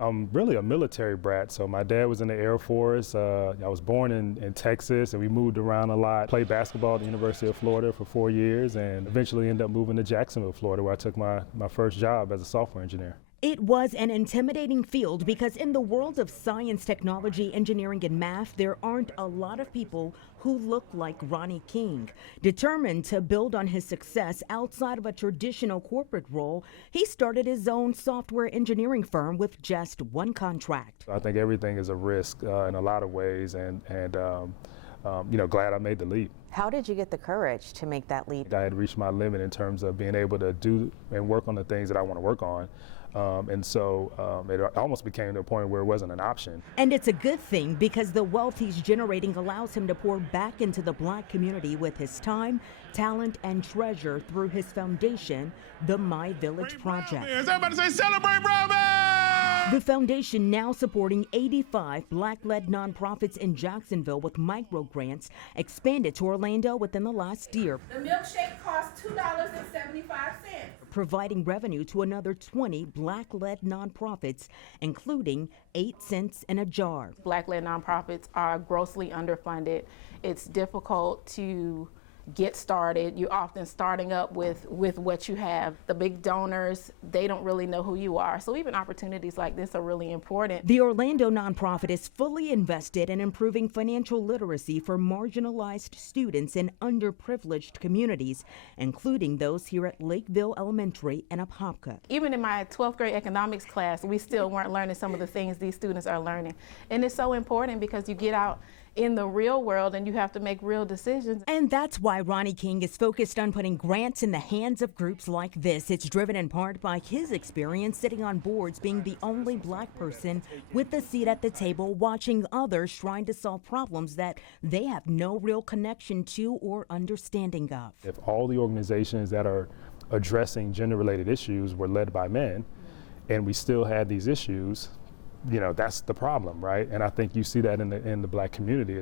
I'm really a military brat. So my dad was in the Air Force. I was born in Texas, and we moved around a lot. Played basketball at the University of Florida for 4 years, and eventually ended up moving to Jacksonville, Florida, where I took my first job as a software engineer. It was an intimidating field because in the world of science, technology, engineering, and math, there aren't a lot of people who look like Ronnie King. Determined to build on his success outside of a traditional corporate role, he started his own software engineering firm with just one contract. I think everything is a risk in a lot of ways, and glad I made the leap. How did you get the courage to make that leap? I had reached my limit in terms of being able to do and work on the things that I want to work on. It almost became to a point where it wasn't an option. And it's a good thing because the wealth he's generating allows him to pour back into the Black community with his time, talent, and treasure through his foundation, the My Village Project. Everybody say celebrate Brown Bears! The foundation now supporting 85 Black-led nonprofits in Jacksonville with micro grants, expanded to Orlando within the last year. The milkshake costs $2.75. Providing revenue to another 20 Black-led nonprofits, including 8 cents in a jar. Black-led nonprofits are grossly underfunded. It's difficult to get started. You're often starting up with what you have. The big donors, they don't really know who you are. So even opportunities like this are really important. The Orlando nonprofit is fully invested in improving financial literacy for marginalized students in underprivileged communities, including those here at Lakeville Elementary and Apopka. Even in my 12th grade economics class, we still weren't learning some of the things these students are learning. And it's so important because you get out in the real world and you have to make real decisions. And that's why Ronnie King is focused on putting grants in the hands of groups like this. It's driven in part by his experience sitting on boards, being the only Black person with a seat at the table, watching others trying to solve problems that they have no real connection to or understanding of. If all the organizations that are addressing gender-related issues were led by men, and we still had these issues, that's the problem, right? And I think you see that in the Black community.